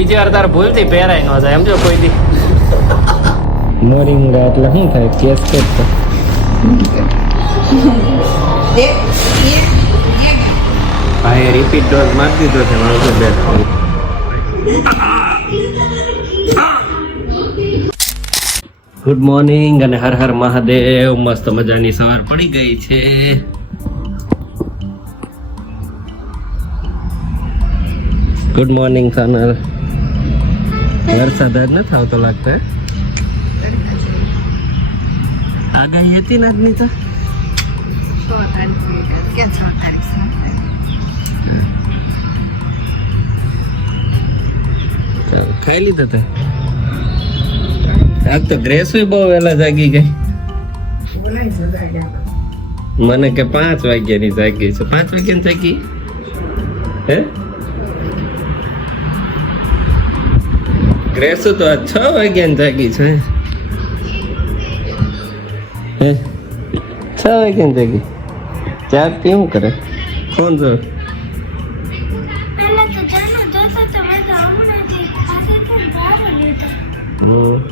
બીજી વાર તારે ભૂલથી પહેરાય ન જાય એમ જો કોઈ દી મોરિંગા એટલે શું થાય કેસ્કેટ તો ભાઈ રિપીટ ડોઝ મારી દીધો છે મારો બેટ ગુડ મોર્નિંગ અને હર હર મહાદેવ મસ્ત મજાની સવાર પડી ગઈ છે ગુડ મોર્નિંગ સોનલ વરસાદ જ નથી આવતો લાગતો આગાહી હતી ને આજની તો ખાઈ લીધો તે આજ તો ગ્રેસ બહુ વહેલા જાગી ગઈ મને કે 5 વાગ્યાની જાગી છે 5 વાગ્યાની જાગી હે ગ્રેસ તો આ 6 વાગ્યાની જાગી છે હે 6 વાગ્યાની જાગી ચાર કેવું કરે કોણ જો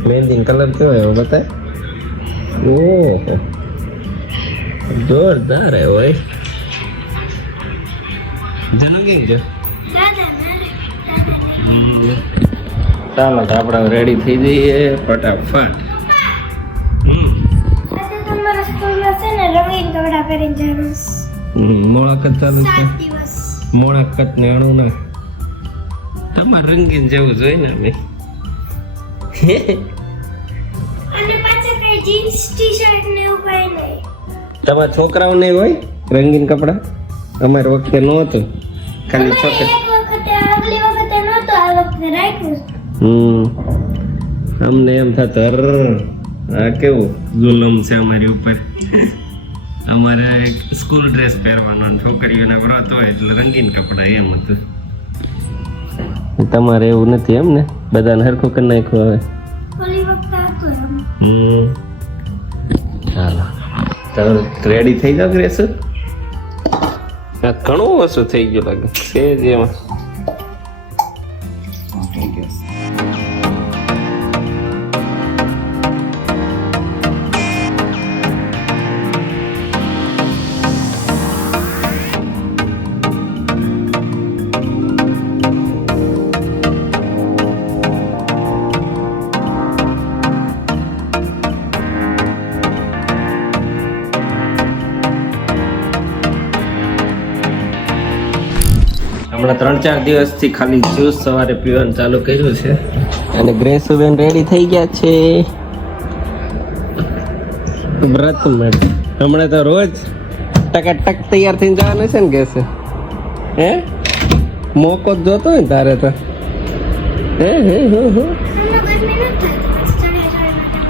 मेहंदी कलर क्यों है वो बता जोरदार है भाई जनोगी जो ચાલો તો આપણે રેડી થઈ જઈએ ફટાફટ મોળાકત ચાલુ છે મોળાકત ને અણુ ના તમારે રંગીન જેવું જોઈએ ને અમે અને પાછા કઈ જીન્સ ટી-શર્ટ ને એવું કઈ નહીં તમારા છોકરાઓને હોય રંગીન કપડા અમારી વખતે નહોતું ખાલી છોકરા આગલી વખતે નહોતો આ વખતે રાખ્યું અમને એમ થતું આ કેવું જુલમ છે અમારી ઉપર અમારે સ્કૂલ ડ્રેસ પહેરવાનો છોકરીઓના વ્રત હોય એટલે રંગીન કપડા એમ હતું તમારે એવું નથી એમ ને બધાને હરખું કરી નાખ્યું હવે ઓલી વખતે હતું ચાલો તો રેડી થઈ જાવ ગ્રેસ ઘણું ઓછું થઈ ગયું લાગે છે જેમાં હમણાં 3-4 દિવસથી ખાલી જ્યુસ સવારે પીવાનું ચાલુ કર્યું છે અને ગ્રેસુબેન રેડી થઈ ગયા છે વ્રત માટે હમણાં તો રોજ ટકાટક તૈયાર થઈને જવાનું છે ને કેસે હે મોકો જ જોતો હોય ને તારે તો હે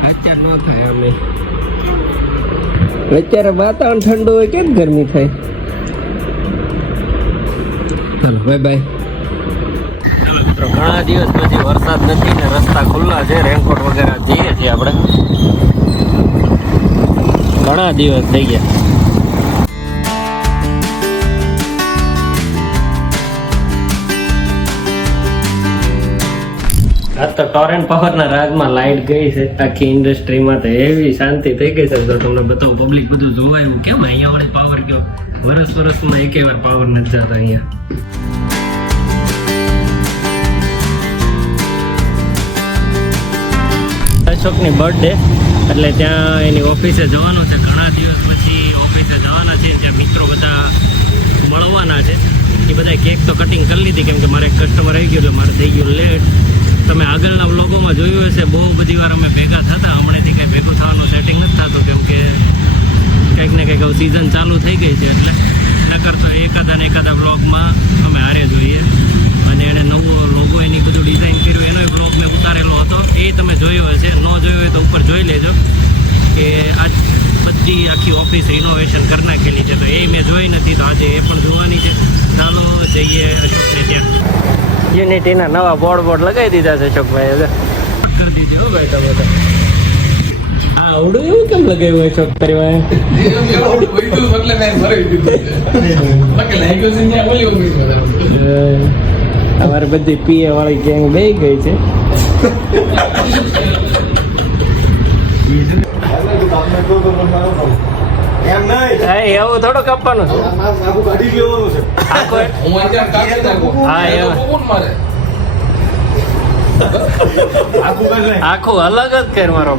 અત્યારે ન થાય અમે અત્યારે વાતાવરણ ઠંડુ હોય કેમ ગરમી થાય ચાલો બાય બાય ઘણા દિવસ પછી વરસાદ નથી ને રસ્તા ખુલ્લા છે રેનકોટ વગેરે જઈએ છીએ આપણે ઘણા દિવસ થઈ ગયા આજ તો ટોરેન્ટ પાવરના રાજમાં લાઈટ ગઈ છે આખી ઇન્ડસ્ટ્રીમાં તો એવી શાંતિ થઈ ગઈ છે તો તમને બતાવું પબ્લિક બધું જોવાયું કેમ અહીંયા વળી પાવર ગયો વર્ષમાં એકે વાર પાવર નથી જતો અહીંયા અશોકની બર્થડે એટલે ત્યાં એની ઓફિસે જવાનું છે ઘણા દિવસ પછી ઓફિસે જવાના છે ત્યાં મિત્રો બધા મળવાના છે એ બધા કેક તો કટિંગ કરી લીધી કેમ કે મારે એક કસ્ટમર આવી ગયો એટલે મારે થઈ ગયું લેટ તમે આગળના વ્લોગોમાં જોયું હશે બહુ બધી વાર અમે ભેગા થતા હમણાંથી કંઈ ભેગું થવાનું સેટિંગ નથી થતું કેમ કે કંઈક ને કંઈક સિઝન ચાલુ થઈ ગઈ છે એટલે નકર તો એકાદા વ્લોગમાં અમે હારે જોઈએ અને એણે નવો લોગો એની બધું ડિઝાઇન કર્યું એનો વ્લોગ મેં ઉતારેલો હતો એ તમે જોયો હશે ન જોયો હોય તો ઉપર જોઈ લેજો કે આજ બધી આખી ઓફિસ રિનોવેશન કરી નાખેલી છે તો એ મેં જોઈ નથી તો આજે એ પણ જોવાની છે ચાલો જઈએ અશોકને ત્યાં યુનિટીના નવા બોર્ડ લગાવી દીધા છે અશોકભાઈ હવે કરી દીધું હો ભાઈ તમે હા આવડું એવું કેમ લગાવ્યું હોય છોકરીમાં અમારે બધી પીએ વાળી ગેંગ બે ગઈ છે. હા, એવું થોડું કાપવાનું છે. હા આખું અલગ જ કર મારો.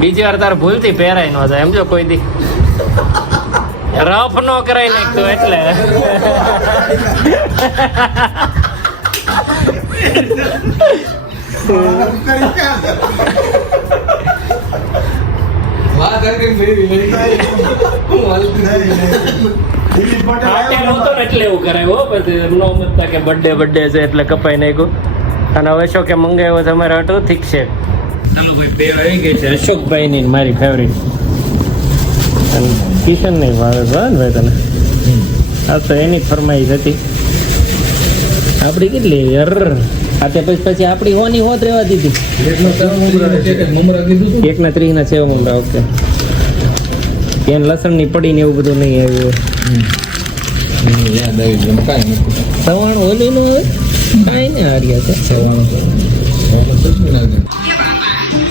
બીજી વાર તારે ભૂલથી પહેરાય ન જાય એમ જો કોઈ દી રફ નો કરાય નાખતું એટલે. એટલે એવું કરાય હો, પછી નો મતતા કે બર્થડે છે એટલે કપાઈ નાખ્યું. અને હવે શું કે મંગાવ્યો તમારે હટો ઠીક છે. ચાલો ભાઈ, બે આવી ગઈ છે અશોકભાઈ ની મારી ફેવરિટ. અને કિશન નહીં ભાવે ભાઈ તને. આ તો એની ફરમાઈશ હતી. આપડી કેટલી યર આ તે પછી આપડી હોની હોત રહેવા દીધી. 1:30 સેવ મમરા. ઓકે, એને લસણ ની પડી ને એવું બધું નહીં આવ્યું. સવાણું ઓલી નું હવે કાંઈ ને હાર્યા છે સવાણું.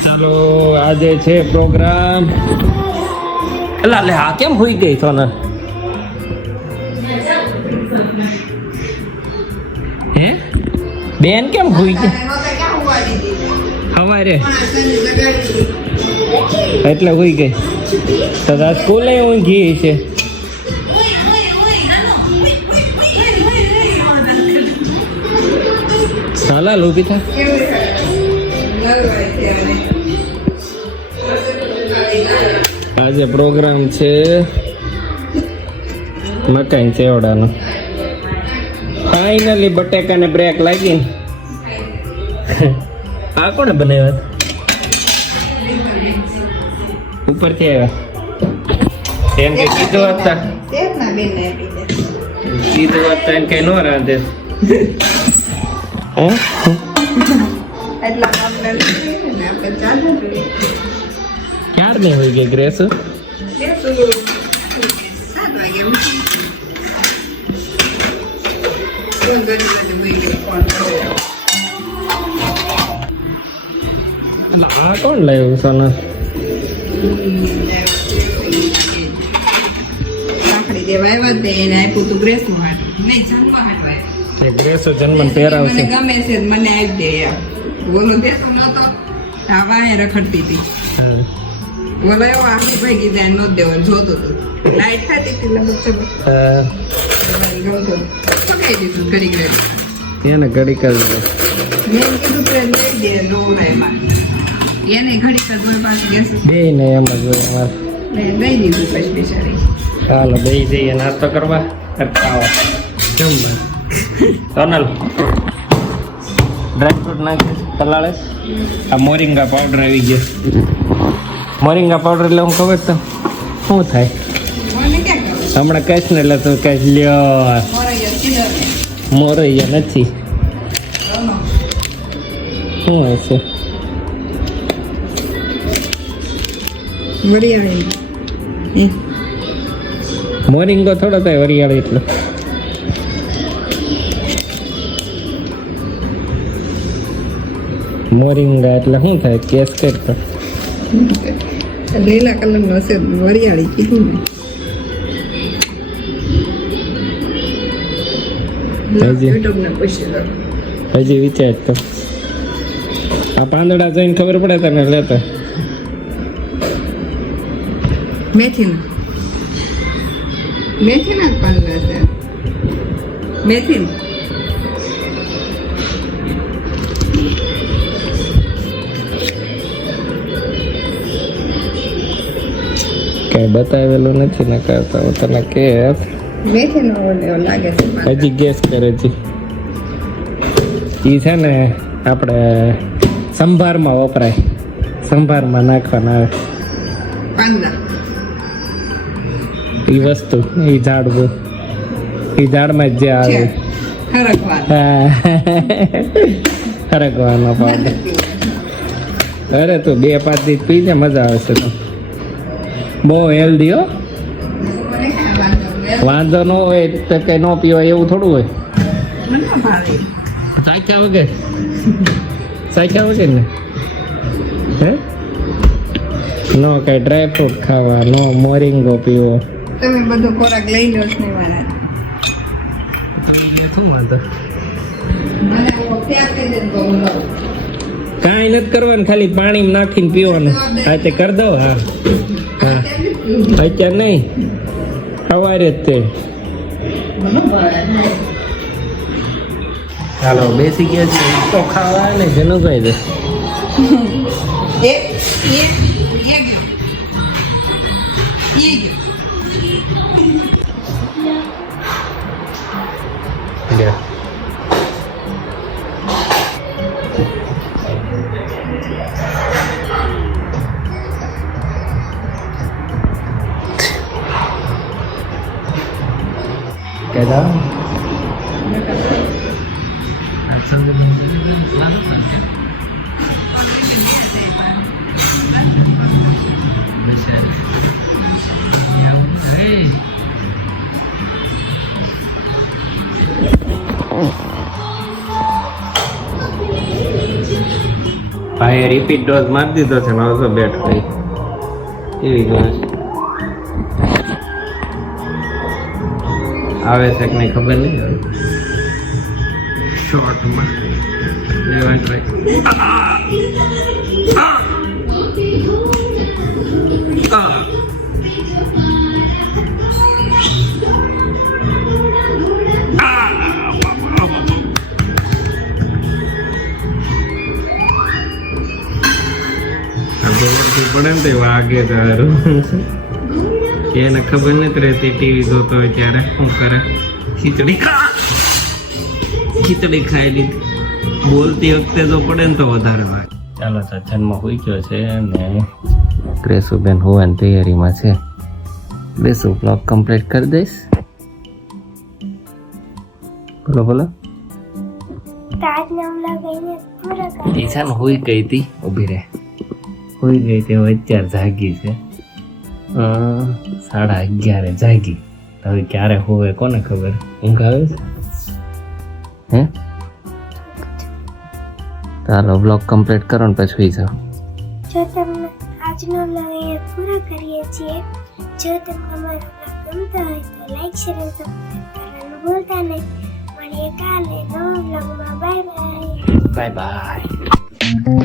ચાલો આજે છે પ્રોગ્રામ. એલા લે આ કેમ હોઈ ગઈ સોનલ? હે બેન કેમ હોઈ ગઈ હવારે? એટલે હોઈ ગઈ તો આ સ્કૂલે ઊંઘી છે. સાલા લોભી થા. આજે પ્રોગ્રામ છે મકાઈ ચેવડાનો. ફાઇનલી બટેકાને બ્રેક લાગી. આ કોણે બનાવ્યા? ઉપરથી આવ્યા એમ કે કીધું હતા. કીધું હતા એમ કઈ ન રાંધે. ક્યાર નહીં હોય ગઈ ગ્રેસ? આ કોણ લાવ્યું સોના? ગ્રેસો જન્મ પહેરાવશે. ગમે છે મને આવી દે યાર. બોલો દેતો નતો આ વાહે રખડતી હતી. બોલો એવો આખી ભાઈ કીધા નો દેવો જોતો તો લાઈટ થતી હતી લગભગ ગમતો પકાઈ દીધું ઘડી ઘડી. એને ઘડી કરી મેં કીધું કે લઈ દે રોવડાયમાં એને ઘડી કર દોય પાછી ગેસ બે ને એમ જ હોય અમારે. લઈ દીધું પછી બિચારી. ચાલો બે જઈએ નાસ્તો કરવા ખાવા જમવા. સોનલ ડ્રાયફ્રૂટ નાખે તલાળે. આ મોરિંગા પાવડર આવી ગયો. મોરિંગા પાવડર એટલે હું ખબર તો શું થાય મને ક્યાં ખબર હમણાં કહીશ ને એટલે તું કહીશ લ્યો મોરૈયા નથી. શું હશે? વરિયાળી મોરિંગો થોડો થાય વરિયાળી એટલે. મોરિંગા એટલે શું થાય? કેસ કરતો લીલા કલરનો હશે વરિયાળી કીધું ને. યુટ્યુબને પૂછી લો. હજી વિચાર તો આ પાંદડા જોઈને ખબર પડે તને લેતા. મેથીના મેથીના જ પાંદડા છે. મેથીના કઈ બતાવેલું નથી ને કરતા તને કે મેથીનો ઓલો લાગે છે. હજી ગેસ કરે છે. એ છે ને આપણે સંભારમાં વપરાય. સંભારમાં નાખવાના આવે પાંદડા. એ વસ્તુ એ ઝાડવું એ ઝાડમાં જ જે આવે હરગવાનો પાવડર. અરે તું 2-5 દિવસ પીને મજા આવશે. તો બહુ હેલ્ધી હો. વાંધો ન હોય તો કઈ ન પીવાય એવું થોડું હોય. મને ન ભાવે. સાખ્યા વગર ને હે નો કઈ ડ્રાય ફ્રૂટ ખાવા, નો મોરિંગો પીવો. તમે બધો ખોરાક લઈ લો છો વાળા. શું વાંધો? મને ત્યાગ કરી દે તો હું લઉં. કાંઈ નથી કરવાનું, ખાલી પાણી નાખીને પીવાનું. હા તે કરી દો. હા હા અત્યારે નહીં, સવારે જ તે. મને ભાવે. ચાલો બેસી ગયા છે તો ખાવા ને જેનું કહી દે. Keda. ભાઈ રિપીટ ડોઝ મારી દીધો છે ને હવે બેઠ થઈ એવી ગયો આવે છે કે નહીં ખબર નહીં હવે શોર્ટમાં લેવા ટ્રાય. પડે ને તે વાગે તારું એને ખબર નથી રહેતી. ટીવી જોતો હોય ત્યારે શું કરે, ખીચડી ખાઈ લીધી. બોલતી વખતે જો પડે ને તો વધારે વાગે. ચાલો તો જન્મ હોઈ ગયો છે ને ક્રેસુબેન હોવાની તૈયારીમાં છે. બેસું બ્લોગ કમ્પ્લીટ કરી દઈશ. બોલો બોલો. ઈશાન હોઈ ગઈ હતી, ઊભી રહે. હોઈ ગઈ તે અત્યારે જાગી છે 11:30 જાગી. હવે ક્યારે હોવે કોને ખબર. ઊંઘ આવે છે હે? ચાલો બ્લોગ કમ્પ્લીટ કરો ને પછી જાઓ. જો તમને આજનો વ્લોગ અહીંયા પૂરો કરીએ છીએ. જો તમને અમારો વ્લોગ ગમતો હોય તો લાઈક શેર અને સબસ્ક્રાઇબ કરવાનું ભૂલતા નહીં. મળીએ કાલે નવા વ્લોગમાં. Bye bye. Bye bye.